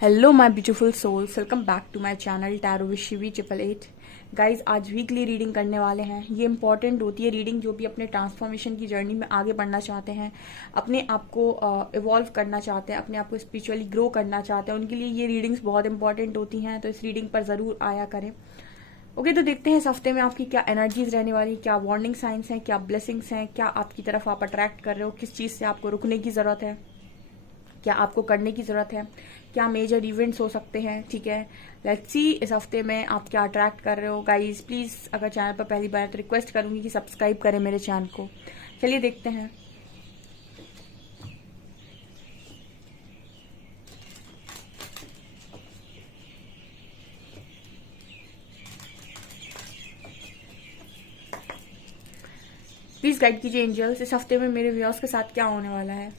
Hello my beautiful souls, welcome back to my channel tarot with Shivi 888। Guys, आज weekly reading करने वाले हैं। ये इंपॉर्टेंट होती है रीडिंग जो भी अपने ट्रांसफॉर्मेशन की जर्नी में आगे बढ़ना चाहते हैं, अपने आप को इवॉल्व करना चाहते हैं, अपने आप को स्पिरिचुअली ग्रो करना चाहते हैं। उनके लिए ये रीडिंग्स बहुत इंपॉर्टेंट होती हैं, तो इस रीडिंग पर ज़रूर आया करें। ओके, तो देखते हैं इस हफ्ते में आपकी क्या एनर्जीज रहने वाली, क्या वार्निंग साइंस हैं, क्या ब्लेसिंग्स हैं, क्या आपकी तरफ आप अट्रैक्ट कर रहे हो, किस चीज़ से आपको रुकने की ज़रूरत है, क्या आपको करने की ज़रूरत है, क्या मेजर इवेंट्स हो सकते हैं। ठीक है, लेट्स सी इस हफ्ते में आप क्या अट्रैक्ट कर रहे हो। गाइस प्लीज़, अगर चैनल पर पहली बार तो रिक्वेस्ट करूंगी कि सब्सक्राइब करें मेरे चैनल को। चलिए देखते हैं। प्लीज़ गाइड कीजिए एंजल्स, इस हफ्ते में मेरे व्यूअर्स के साथ क्या होने वाला है।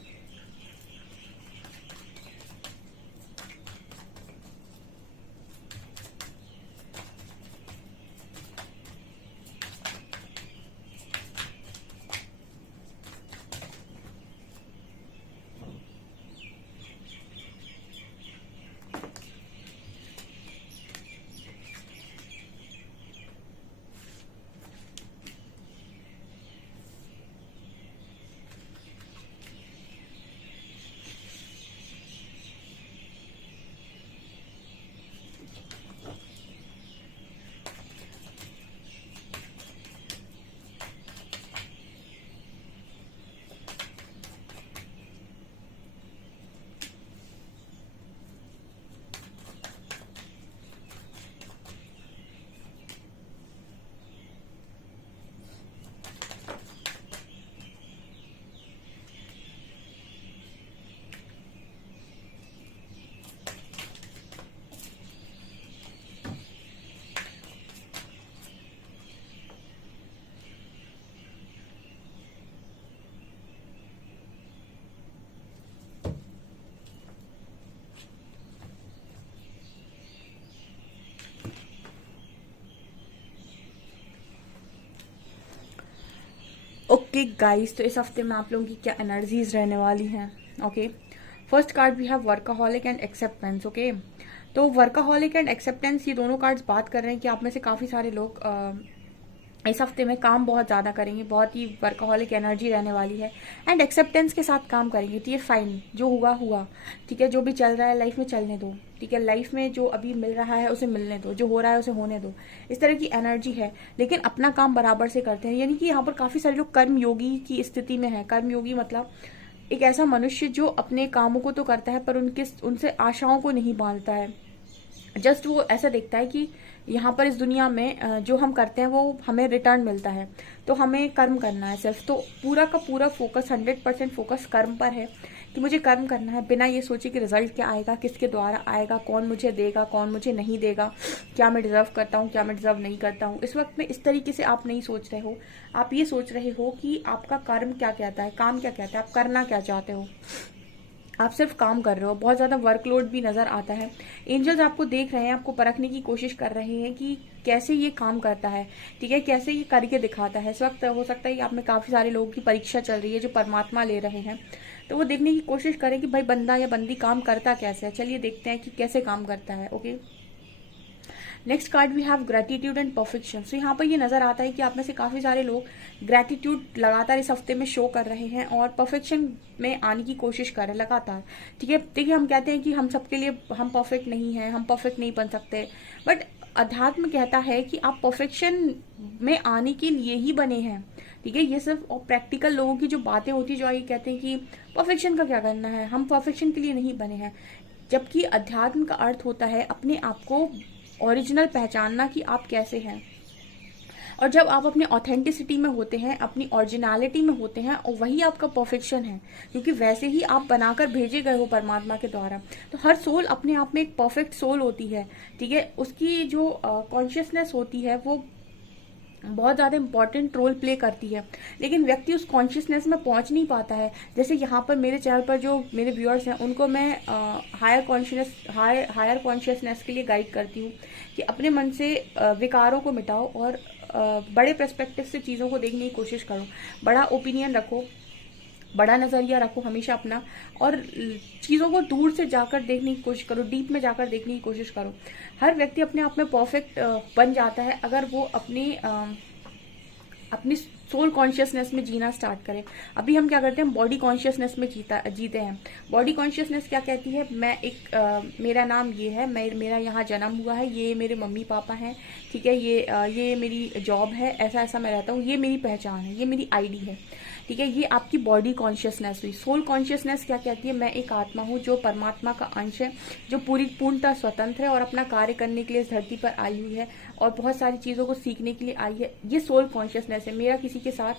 ओके गाइस, तो इस हफ्ते में आप लोगों की क्या एनर्जीज रहने वाली हैं। Okay, first card we have workaholic and acceptance. Okay, तो वर्काहॉलिक एंड एक्सेप्टेंस, ये दोनों कार्ड्स बात कर रहे हैं कि आप में से काफ़ी सारे लोग इस हफ्ते में काम बहुत ज़्यादा करेंगे, बहुत ही वर्कaholic एनर्जी रहने वाली है एंड एक्सेप्टेंस के साथ काम करेंगे। तो ये फाइन, जो हुआ हुआ, ठीक है। जो भी चल रहा है लाइफ में चलने दो, ठीक है। लाइफ में जो अभी मिल रहा है उसे मिलने दो, जो हो रहा है उसे होने दो। इस तरह की एनर्जी है, लेकिन अपना काम बराबर से करते हैं। यानी कि यहाँ पर काफ़ी सारे लोग कर्म योगी की स्थिति में है। कर्म योगी मतलब एक ऐसा मनुष्य जो अपने कामों को तो करता है पर उनसे आशाओं को नहीं बांधता है। जस्ट वो ऐसा देखता है कि यहाँ पर इस दुनिया में जो हम करते हैं वो हमें रिटर्न मिलता है, तो हमें कर्म करना है सिर्फ। तो पूरा का पूरा फोकस, 100% फोकस कर्म पर है कि मुझे कर्म करना है, बिना ये सोचे कि रिजल्ट क्या आएगा, किसके द्वारा आएगा, कौन मुझे देगा, कौन मुझे नहीं देगा, क्या मैं डिजर्व करता हूँ, क्या मैं डिजर्व नहीं करता हूँ। इस वक्त में इस तरीके से आप नहीं सोच रहे हो। आप ये सोच रहे हो कि आपका कर्म क्या कहता है, काम क्या कहता है, आप करना क्या चाहते हो। आप सिर्फ काम कर रहे हो, बहुत ज़्यादा वर्कलोड भी नज़र आता है। एंजल्स आपको देख रहे हैं, आपको परखने की कोशिश कर रहे हैं कि कैसे ये काम करता है, ठीक है, कैसे ये करके दिखाता है। इस वक्त हो सकता है कि आप में काफ़ी सारे लोगों की परीक्षा चल रही है जो परमात्मा ले रहे हैं, तो वो देखने की कोशिश करें कि भाई बंदा या बंदी काम करता कैसे है। चलिए देखते हैं कि कैसे काम करता है। Okay, next card we have gratitude and perfection. So यहाँ पर ये नजर आता है कि आप में से काफी सारे लोग ग्रेटिट्यूड लगातार इस हफ्ते में शो कर रहे हैं और परफेक्शन में आने की कोशिश कर रहे हैं लगातार। ठीक है, देखिए हम कहते हैं कि हम सबके लिए हम परफेक्ट नहीं है, हम परफेक्ट नहीं बन सकते, बट अध्यात्म कहता है कि आप परफेक्शन में आने के लिए ही बने हैं। ठीक है, ये सिर्फ और प्रैक्टिकल लोगों की जो बातें होती है, जो ये कहते हैं कि परफेक्शन का क्या करना है, हम परफेक्शन के लिए नहीं बने हैं। जबकि अध्यात्म का अर्थ होता है अपने आप को ओरिजिनल पहचानना कि आप कैसे हैं। और जब आप अपने ऑथेंटिसिटी में होते हैं, अपनी ओरिजिनलिटी में होते हैं, और वही आपका परफेक्शन है, क्योंकि वैसे ही आप बनाकर भेजे गए हो परमात्मा के द्वारा। तो हर सोल अपने आप में एक परफेक्ट सोल होती है। ठीक है, उसकी जो कॉन्शियसनेस होती है वो बहुत ज़्यादा इंपॉर्टेंट रोल प्ले करती है, लेकिन व्यक्ति उस कॉन्शियसनेस में पहुंच नहीं पाता है। जैसे यहाँ पर मेरे चैनल पर जो मेरे व्यूअर्स हैं उनको मैं हायर कॉन्शियसनेस के लिए गाइड करती हूँ कि अपने मन से विकारों को मिटाओ और बड़े पर्सपेक्टिव से चीज़ों को देखने की कोशिश करो, बड़ा ओपिनियन रखो, बड़ा नजरिया रखो हमेशा अपना, और चीज़ों को दूर से जाकर देखने की कोशिश करो, डीप में जाकर देखने की कोशिश करो। हर व्यक्ति अपने आप में परफेक्ट बन जाता है अगर वो अपनी सोल कॉन्शियसनेस में जीना स्टार्ट करें। अभी हम क्या करते हैं, बॉडी कॉन्शियसनेस में जीते हैं। बॉडी कॉन्शियसनेस क्या कहती है, मैं मेरा नाम ये है, मेरा यहाँ जन्म हुआ है, ये मेरे मम्मी पापा हैं, ठीक है, ये मेरी जॉब है, ऐसा ऐसा मैं रहता हूँ, ये मेरी पहचान है, ये मेरी आईडी है, ठीक है। ये आपकी बॉडी कॉन्शियसनेस हुई। सोल कॉन्शियसनेस क्या कहती है, मैं एक आत्मा हूँ जो परमात्मा का अंश है, जो पूर्णतः स्वतंत्र है और अपना कार्य करने के लिए इस धरती पर आई हुई है और बहुत सारी चीज़ों को सीखने के लिए आई है। ये सोल कॉन्शियसनेस है। मेरा किसी के साथ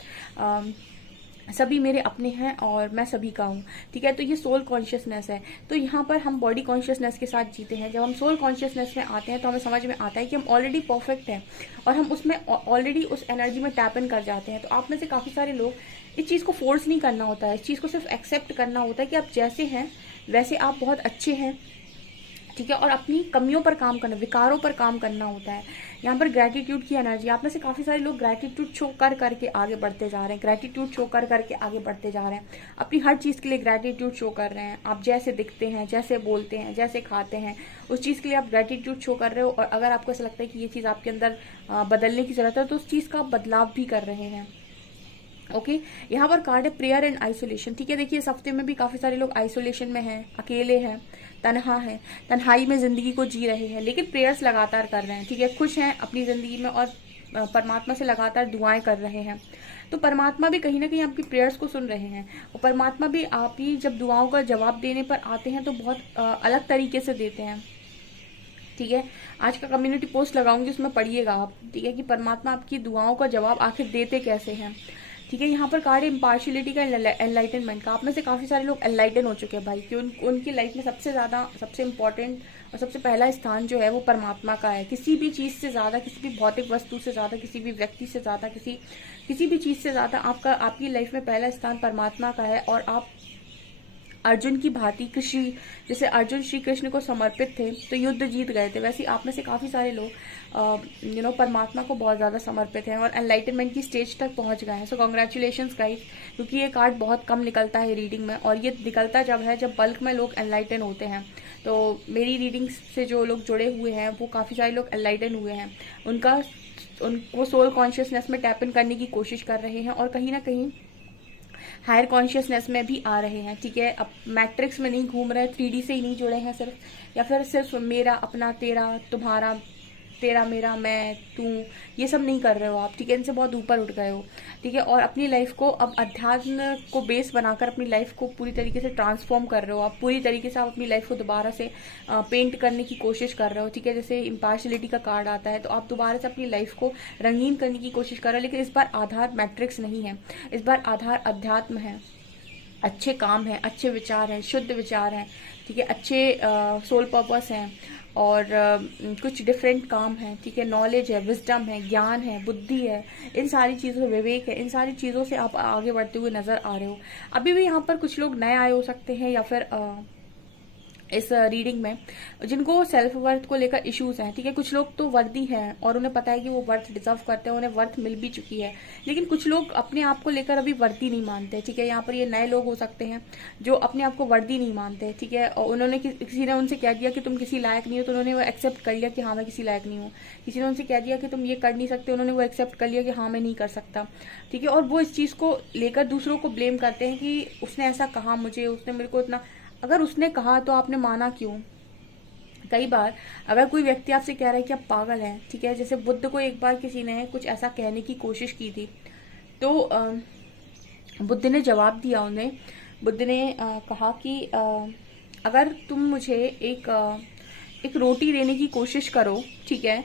सभी मेरे अपने हैं और मैं सभी का हूँ, ठीक है। तो ये सोल कॉन्शियसनेस है। तो यहाँ पर हम बॉडी कॉन्शियसनेस के साथ जीते हैं। जब हम सोल कॉन्शियसनेस में आते हैं तो हमें समझ में आता है कि हम ऑलरेडी परफेक्ट हैं और हम उसमें ऑलरेडी उस एनर्जी में टैप इन कर जाते हैं। तो आप में से काफ़ी सारे लोग, इस चीज़ को फोर्स नहीं करना होता है, इस चीज़ को सिर्फ एक्सेप्ट करना होता है कि आप जैसे हैं वैसे आप बहुत अच्छे हैं, ठीक है। और अपनी कमियों पर काम करना, विकारों पर काम करना होता है। यहाँ पर ग्रैटिट्यूड की एनर्जी, आप में से काफ़ी सारे लोग ग्रैटिट्यूड शो कर करके आगे बढ़ते जा रहे हैं, ग्रैटिट्यूड शो कर करके आगे बढ़ते जा रहे हैं, अपनी हर चीज़ के लिए ग्रैटिट्यूड शो कर रहे हैं। आप जैसे दिखते हैं, जैसे बोलते हैं, जैसे खाते हैं, उस चीज़ के लिए आप ग्रैटिट्यूड शो कर रहे हो। और अगर आपको ऐसा लगता है कि ये चीज़ आपके अंदर बदलने की ज़रूरत है तो उस चीज़ का आप बदलाव भी कर रहे हैं, ओके। यहाँ पर कार्ड है प्रेयर एंड आइसोलेशन, ठीक है। देखिए इस हफ्ते में भी काफ़ी सारे लोग आइसोलेशन में हैं, अकेले हैं, तन्हा है, तन्हाई में ज़िंदगी को जी रहे हैं, लेकिन प्रेयर्स लगातार कर रहे हैं, ठीक है। खुश हैं अपनी ज़िंदगी में और परमात्मा से लगातार दुआएं कर रहे हैं। तो परमात्मा भी कहीं ना कहीं आपकी प्रेयर्स को सुन रहे हैं और परमात्मा भी आप ही जब दुआओं का जवाब देने पर आते हैं तो बहुत अलग तरीके से देते हैं, ठीक है। आज का कम्युनिटी पोस्ट लगाऊंगी, उसमें पढ़िएगा आप, ठीक है, कि परमात्मा आपकी दुआओं का जवाब आखिर देते कैसे हैं, ठीक है। यहाँ पर कार्ड है इम्पार्शियलिटी का, एनलाइटनमेंट का। आप में से काफ़ी सारे लोग एनलाइटन हो चुके हैं भाई, कि उनकी लाइफ में सबसे ज़्यादा, सबसे इम्पॉर्टेंट और सबसे पहला स्थान जो है वो परमात्मा का है। किसी भी चीज़ से ज़्यादा, किसी भी भौतिक वस्तु से ज़्यादा, किसी भी व्यक्ति से ज़्यादा, किसी भी चीज़ से ज़्यादा आपकी लाइफ में पहला स्थान परमात्मा का है। और आप अर्जुन की भांति कृषि, जैसे अर्जुन श्री कृष्ण को समर्पित थे तो युद्ध जीत गए थे, वैसे आप में से काफ़ी सारे लोग परमात्मा को बहुत ज़्यादा समर्पित हैं और एनलाइटनमेंट की स्टेज तक पहुंच गए हैं। सो कॉन्ग्रेचुलेशंस गाइस, क्योंकि ये कार्ड बहुत कम निकलता है रीडिंग में, और ये निकलता जब है जब बल्क में लोग एनलाइटन होते हैं। तो मेरी रीडिंग से जो लोग जुड़े हुए हैं वो काफ़ी सारे लोग एनलाइटन हुए हैं, उनको सोल कॉन्शियसनेस में टैप इन करने की कोशिश कर रहे हैं और कहीं ना कहीं हायर कॉन्शियसनेस में भी आ रहे हैं, ठीक है। अब मैट्रिक्स में नहीं घूम रहे, 3D से ही नहीं जुड़े हैं सिर्फ, या फिर सिर्फ मेरा अपना, तेरा तुम्हारा, तेरा मेरा, मैं तू, ये सब नहीं कर रहे हो आप, ठीक है। इनसे बहुत ऊपर उठ गए हो, ठीक है। और अपनी लाइफ को अब अध्यात्म को बेस बनाकर अपनी लाइफ को पूरी तरीके से ट्रांसफॉर्म कर रहे हो आप, पूरी तरीके से आप अपनी लाइफ को दोबारा से पेंट करने की कोशिश कर रहे हो, ठीक है। जैसे इम्पार्शियलिटी का कार्ड आता है तो आप दोबारा से अपनी लाइफ को रंगीन करने की कोशिश कर रहे हो, लेकिन इस बार आधार मैट्रिक्स नहीं है, इस बार आधार अध्यात्म है, अच्छे काम हैं, अच्छे विचार हैं, शुद्ध विचार हैं, ठीक है, अच्छे सोल पर्पस हैं और कुछ डिफरेंट काम हैं, ठीक है। नॉलेज है, विजडम है, ज्ञान है, बुद्धि है, इन सारी चीज़ों से, विवेक है, इन सारी चीज़ों से आप आगे बढ़ते हुए नजर आ रहे हो। अभी भी यहाँ पर कुछ लोग नए आए हो सकते हैं या फिर इस रीडिंग में जिनको सेल्फ वर्थ को लेकर इश्यूज हैं, ठीक है। कुछ लोग तो वर्दी हैं और उन्हें पता है कि वो वर्थ डिजर्व करते हैं, उन्हें वर्थ मिल भी चुकी है, लेकिन कुछ लोग अपने आप को लेकर अभी वर्दी नहीं मानते, ठीक है। यहाँ पर ये नए लोग हो सकते हैं जो अपने आप को वर्दी नहीं मानते, ठीक है। और उन्होंने किसी ने उनसे कह दिया कि तुम किसी लायक नहीं हो, तो उन्होंने वो एक्सेप्ट कर लिया कि हाँ मैं किसी लायक नहीं हूँ। किसी ने उनसे कह दिया कि तुम ये कर नहीं सकते, उन्होंने वो एक्सेप्ट कर लिया कि हाँ मैं नहीं कर सकता, ठीक है। और वो इस चीज़ को लेकर दूसरों को ब्लेम करते हैं कि उसने ऐसा कहा मुझे, उसने मेरे को इतना, अगर उसने कहा तो आपने माना क्यों। कई बार अगर कोई व्यक्ति आपसे कह रहा है कि आप पागल हैं, ठीक है, जैसे बुद्ध को एक बार किसी ने कुछ ऐसा कहने की कोशिश की थी तो बुद्ध ने जवाब दिया उन्हें, बुद्ध ने कहा कि अगर तुम मुझे एक रोटी देने की कोशिश करो, ठीक है,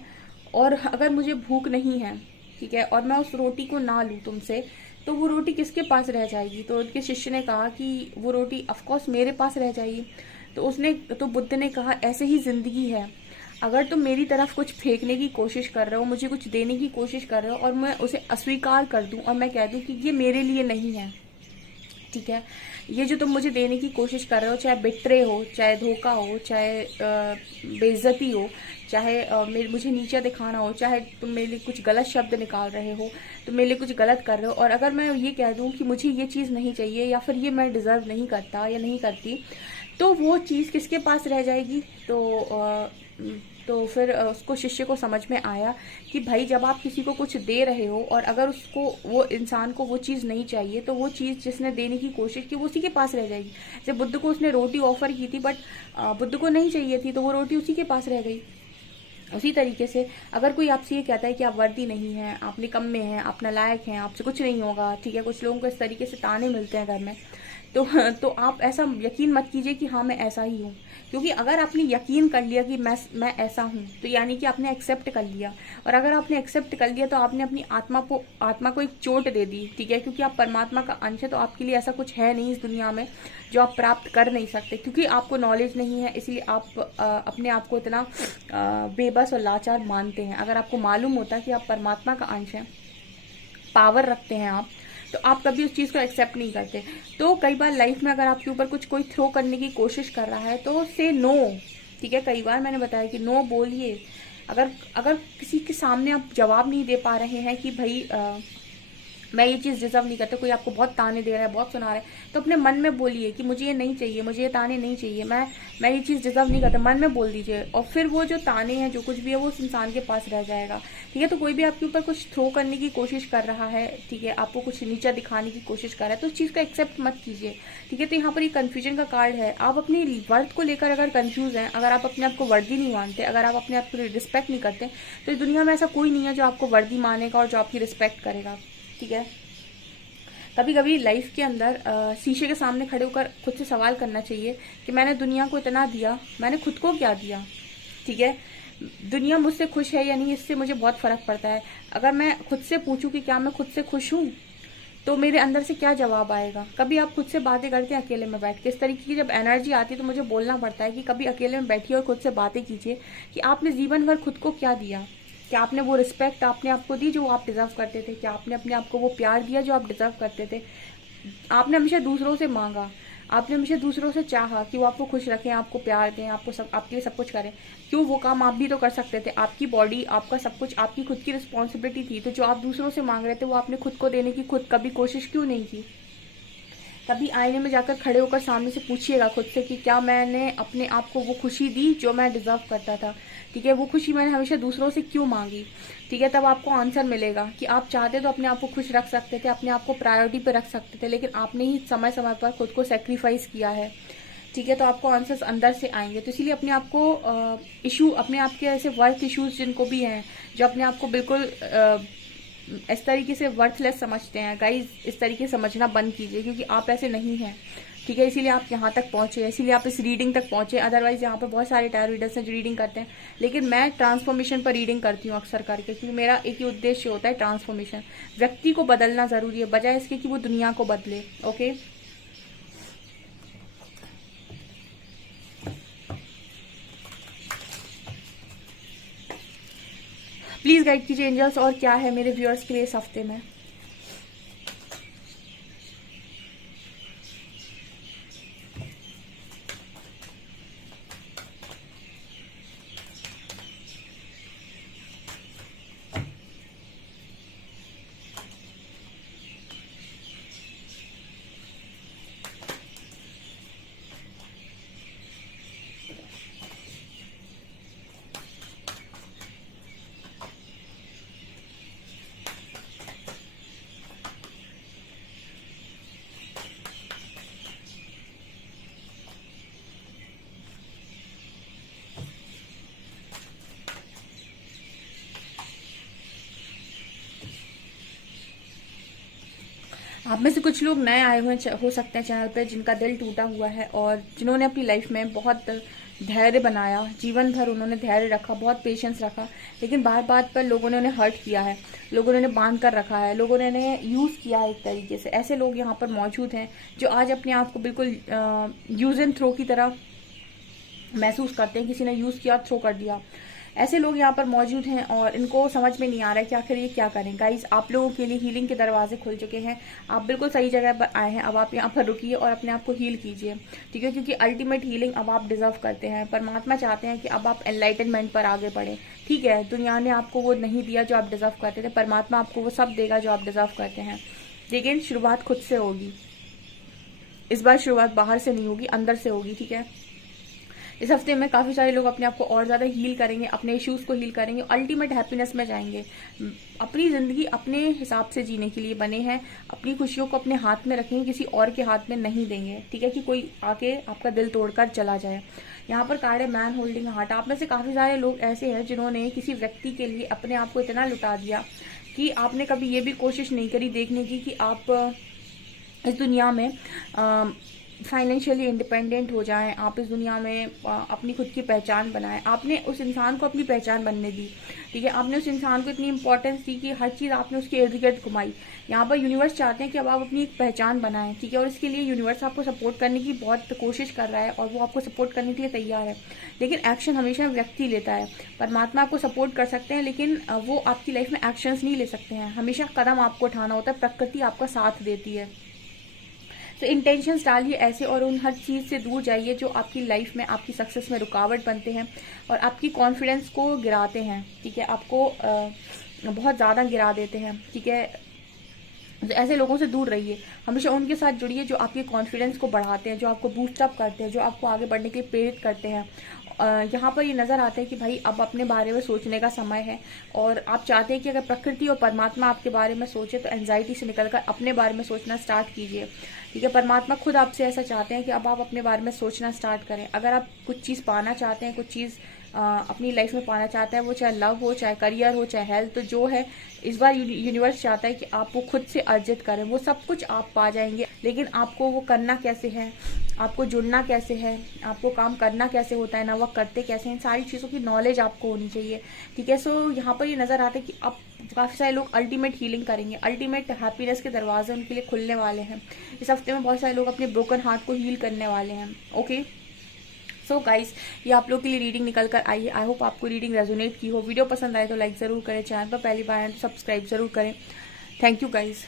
और अगर मुझे भूख नहीं है, ठीक है, और मैं उस रोटी को ना लूँ तुमसे, तो वो रोटी किसके पास रह जाएगी। तो उनके शिष्य ने कहा कि वो रोटी ऑफकोर्स मेरे पास रह जाएगी। तो बुद्ध ने कहा ऐसे ही जिंदगी है, अगर तुम मेरी तरफ कुछ फेंकने की कोशिश कर रहे हो, मुझे कुछ देने की कोशिश कर रहे हो और मैं उसे अस्वीकार कर दूं और मैं कह दूं कि ये मेरे लिए नहीं है, ठीक है। ये जो तुम मुझे देने की कोशिश कर रहे हो, चाहे बिट्रे हो, चाहे धोखा हो, चाहे बेइज्जती हो, चाहे मुझे नीचा दिखाना हो, चाहे तुम मेरे लिए कुछ गलत शब्द निकाल रहे हो, तुम मेरे लिए कुछ गलत कर रहे हो, और अगर मैं ये कह दूं कि मुझे ये चीज़ नहीं चाहिए या फिर ये मैं डिज़र्व नहीं करता या नहीं करती, तो वो चीज़ किसके पास रह जाएगी? तो फिर उसको शिष्य को समझ में आया कि भाई जब आप किसी को कुछ दे रहे हो और अगर उसको, वो इंसान को वो चीज़ नहीं चाहिए, तो वो चीज़ जिसने देने की कोशिश की वो उसी के पास रह जाएगी। जब बुद्ध को उसने रोटी ऑफर की थी, बट बुद्ध को नहीं चाहिए थी, तो वो रोटी उसी के पास रह गई। उसी तरीके से अगर कोई आपसे ये कहता है कि आप वर्दी नहीं हैं, आप निकम्मे हैं, आप नालायक हैं, आपसे कुछ नहीं होगा, ठीक है, कुछ लोगों को इस तरीके से ताने मिलते हैं घर में, तो आप ऐसा यकीन मत कीजिए कि हाँ मैं ऐसा ही हूँ, क्योंकि अगर आपने यकीन कर लिया कि मैं ऐसा हूँ, तो यानी कि आपने एक्सेप्ट कर लिया, और अगर आपने एक्सेप्ट कर लिया तो आपने अपनी आत्मा को एक चोट दे दी, ठीक है, क्योंकि आप परमात्मा का अंश है, तो आपके लिए ऐसा कुछ है नहीं इस दुनिया में जो आप प्राप्त कर नहीं सकते, क्योंकि आपको नॉलेज नहीं है, इसलिए आप अपने आप को इतना बेबस और लाचार मानते हैं। अगर आपको मालूम होता है कि आप परमात्मा का अंश हैं, पावर रखते हैं आप, तो आप कभी उस चीज़ को एक्सेप्ट नहीं करते। तो कई बार लाइफ में अगर आपके ऊपर कोई थ्रो करने की कोशिश कर रहा है, तो से नो, ठीक है। कई बार मैंने बताया कि नो बोलिए। अगर अगर किसी के सामने आप जवाब नहीं दे पा रहे हैं कि भाई मैं ये चीज़ डिजर्व नहीं करता, कोई आपको बहुत ताने दे रहा है, बहुत सुना रहा है, तो अपने मन में बोलिए कि मुझे ये नहीं चाहिए, मुझे ये ताने नहीं चाहिए, मैं ये चीज़ डिजर्व नहीं करता, मन में बोल दीजिए, और फिर वो जो ताने हैं, जो कुछ भी है, वो उस इंसान के पास रह जाएगा, ठीक है। तो कोई भी आपके ऊपर कुछ थ्रो करने की कोशिश कर रहा है, ठीक है, आपको कुछ नीचा दिखाने की कोशिश कर रहा है, तो उस चीज़ को एक्सेप्ट मत कीजिए, ठीक है। तो यहाँ पर ये कन्फ्यूजन का कार्ड है। आप अपनी वर्थ को लेकर अगर कन्फ्यूज हैं, अगर आप अपने आप को वर्दी नहीं मानते, अगर आप अपने आप को रिस्पेक्ट नहीं करते, तो इस दुनिया में ऐसा कोई नहीं है जो आपको वर्दी मानेगा और जो आपकी रिस्पेक्ट करेगा, ठीक है। कभी कभी लाइफ के अंदर शीशे के सामने खड़े होकर खुद से सवाल करना चाहिए कि मैंने दुनिया को इतना दिया, मैंने खुद को क्या दिया, ठीक है। दुनिया मुझसे खुश है या नहीं, इससे मुझे बहुत फ़र्क पड़ता है। अगर मैं खुद से पूछूं कि क्या मैं खुद से खुश हूँ, तो मेरे अंदर से क्या जवाब आएगा। कभी आप खुद से बातें करते हैं अकेले में बैठ के, इस तरीके की जब एनर्जी आती है तो मुझे बोलना पड़ता है कि कभी अकेले में बैठिए और खुद से बातें कीजिए कि आपने जीवन भर खुद को क्या दिया। क्या आपने वो रिस्पेक्ट आपने आपको दी जो आप डिजर्व करते थे? क्या आपने अपने आप को वो प्यार दिया जो आप डिजर्व करते थे? आपने हमेशा दूसरों से मांगा, आपने हमेशा दूसरों से चाहा कि वो आपको खुश रखें, आपको प्यार दें, आपको सब, आपके लिए सब कुछ करें। क्यों? वो काम आप भी तो कर सकते थे। आपकी बॉडी, आपका सब कुछ, आपकी खुद की रिस्पॉन्सिबिलिटी थी। तो जो आप दूसरों से मांग रहे थे वो आपने खुद को देने की खुद कभी कोशिश क्यों नहीं की? कभी आईने में जाकर खड़े होकर सामने से पूछिएगा खुद से कि क्या मैंने अपने आप को वो खुशी दी जो मैं डिजर्व करता था, ठीक है। वो खुशी मैंने हमेशा दूसरों से क्यों मांगी, ठीक है। तब आपको आंसर मिलेगा कि आप चाहते तो अपने आप को खुश रख सकते थे, अपने आप को प्रायोरिटी पे रख सकते थे, लेकिन आपने ही समय समय पर खुद को सेक्रीफाइस किया है, ठीक है। तो आपको आंसर्स अंदर से आएंगे। तो इसीलिए अपने आप को इशू, अपने आप के ऐसे वर्थ इश्यूज जिनको भी हैं, जो अपने आप को बिल्कुल इस तरीके से वर्थलेस समझते हैं, गाइज इस तरीके से समझना बंद कीजिए, क्योंकि आप ऐसे नहीं हैं, ठीक है। इसीलिए आप यहाँ तक पहुँचे, इसीलिए आप इस रीडिंग तक पहुँचे। अदरवाइज यहाँ पर बहुत सारे टैरो रीडर्स हैं जो रीडिंग करते हैं, लेकिन मैं ट्रांसफॉर्मेशन पर रीडिंग करती हूँ अक्सर करके, क्योंकि मेरा एक ही उद्देश्य होता है ट्रांसफॉर्मेशन। व्यक्ति को बदलना ज़रूरी है, बजाय इसके कि वो दुनिया को बदले। ओके, प्लीज़ गाइड कीजिए एंजल्स, और क्या है मेरे व्यूअर्स के लिए इस हफ्ते में। आप में से कुछ लोग नए आए हुए हो सकते हैं चैनल पे, जिनका दिल टूटा हुआ है और जिन्होंने अपनी लाइफ में बहुत धैर्य बनाया, जीवन भर उन्होंने धैर्य रखा, बहुत पेशेंस रखा, लेकिन बार बार पर लोगों ने उन्हें हर्ट किया है, लोगों ने उन्हें बांध कर रखा है, लोगों ने उन्हें यूज़ किया है एक तरीके से। ऐसे लोग यहाँ पर मौजूद हैं जो आज अपने आप को बिल्कुल यूज एंड थ्रो की तरह महसूस करते हैं। किसी ने यूज़ किया, थ्रो कर दिया, ऐसे लोग यहाँ पर मौजूद हैं और इनको समझ में नहीं आ रहा है कि आखिर ये क्या करें। गाइस, आप लोगों के लिए हीलिंग के दरवाजे खुल चुके हैं, आप बिल्कुल सही जगह पर आए हैं। अब आप यहाँ पर रुकिए और अपने आप को हील कीजिए, ठीक है, क्योंकि अल्टीमेट हीलिंग अब आप डिजर्व करते हैं। परमात्मा चाहते हैं कि अब आप एनलाइटनमेंट पर आगे बढ़े, ठीक है। दुनिया ने आपको वो नहीं दिया जो आप डिजर्व करते थे, परमात्मा आपको वो सब देगा जो आप डिजर्व करते हैं, लेकिन शुरुआत खुद से होगी। इस बार शुरुआत बाहर से नहीं होगी, अंदर से होगी, ठीक है। इस हफ्ते में काफ़ी सारे लोग अपने आप को और ज़्यादा हील करेंगे, अपने इश्यूज़ को हील करेंगे, अल्टीमेट हैप्पीनेस में जाएंगे। अपनी ज़िंदगी अपने हिसाब से जीने के लिए बने हैं, अपनी खुशियों को अपने हाथ में रखेंगे, किसी और के हाथ में नहीं देंगे, ठीक है, कि कोई आके आपका दिल तोड़कर चला जाए। यहाँ पर कार्ड है मैन होल्डिंग हार्ट। आप में से काफ़ी सारे लोग ऐसे हैं जिन्होंने किसी व्यक्ति के लिए अपने आप को इतना लुटा दिया कि आपने कभी ये भी कोशिश नहीं करी देखने की कि आप इस दुनिया में फाइनेंशियली इंडिपेंडेंट हो जाएं, आप इस दुनिया में अपनी खुद की पहचान बनाएं। आपने उस इंसान को अपनी पहचान बनने दी, ठीक है। आपने उस इंसान को इतनी इंपॉर्टेंस दी कि हर चीज़ आपने उसके इर्द गिर्द घुमाई। यहाँ पर यूनिवर्स चाहते हैं कि अब आप अपनी एक पहचान बनाएं, ठीक है, और इसके लिए यूनिवर्स आपको सपोर्ट करने की बहुत कोशिश कर रहा है और वो आपको सपोर्ट करने के लिए तैयार है, लेकिन एक्शन हमेशा व्यक्ति लेता है। परमात्मा आपको सपोर्ट कर सकते हैं, लेकिन वो आपकी लाइफ में एक्शंस नहीं ले सकते हैं। हमेशा कदम आपको उठाना होता है, प्रकृति आपका साथ देती है। तो इंटेंशंस डालिए ऐसे और उन हर चीज़ से दूर जाइए जो आपकी लाइफ में आपकी सक्सेस में रुकावट बनते हैं और आपकी कॉन्फिडेंस को गिराते हैं, ठीक है, आपको बहुत ज़्यादा गिरा देते हैं, ठीक है। तो ऐसे लोगों से दूर रहिए, हमेशा उनके साथ जुड़िए जो आपके कॉन्फिडेंस को बढ़ाते हैं, जो आपको बूस्टअप करते हैं, जो आपको आगे बढ़ने के लिए प्रेरित करते हैं। यहाँ पर ये नज़र आता है कि भाई अब अपने बारे में सोचने का समय है और आप चाहते हैं कि अगर प्रकृति और परमात्मा आपके बारे में सोचे तो एंजाइटी से निकलकर अपने बारे में सोचना स्टार्ट कीजिए, ठीक है। परमात्मा खुद आपसे ऐसा चाहते हैं कि अब आप अपने बारे में सोचना स्टार्ट करें। अगर आप कुछ चीज़ पाना चाहते हैं, कुछ चीज़ अपनी लाइफ में पाना चाहते हैं, वो चाहे लव हो, चाहे करियर हो, चाहे हेल्थ, तो जो है इस बार यूनिवर्स चाहता है कि आप वो खुद से अर्जित करें। वो सब कुछ आप पा जाएंगे, लेकिन आपको वो करना कैसे है, आपको जुड़ना कैसे है, आपको काम करना कैसे होता है ना, वो करते कैसे हैं, इन सारी चीज़ों की नॉलेज आपको होनी चाहिए, ठीक है। सो यहाँ पर ये नज़र आता है कि अब काफ़ी सारे लोग अल्टीमेट हीलिंग करेंगे, अल्टीमेट हैप्पीनेस के दरवाजे उनके लिए खुलने वाले हैं। इस हफ्ते में बहुत सारे लोग अपने ब्रोकन हार्ट को हील करने वाले हैं, ओके। सो गाइस, ये आप लोग के लिए रीडिंग निकल कर आई है। आई होप आपको रीडिंग रेजोनेट की हो। वीडियो पसंद आए तो लाइक ज़रूर करें, चैनल पर पहली बार आए तो सब्सक्राइब ज़रूर करें। Thank you guys.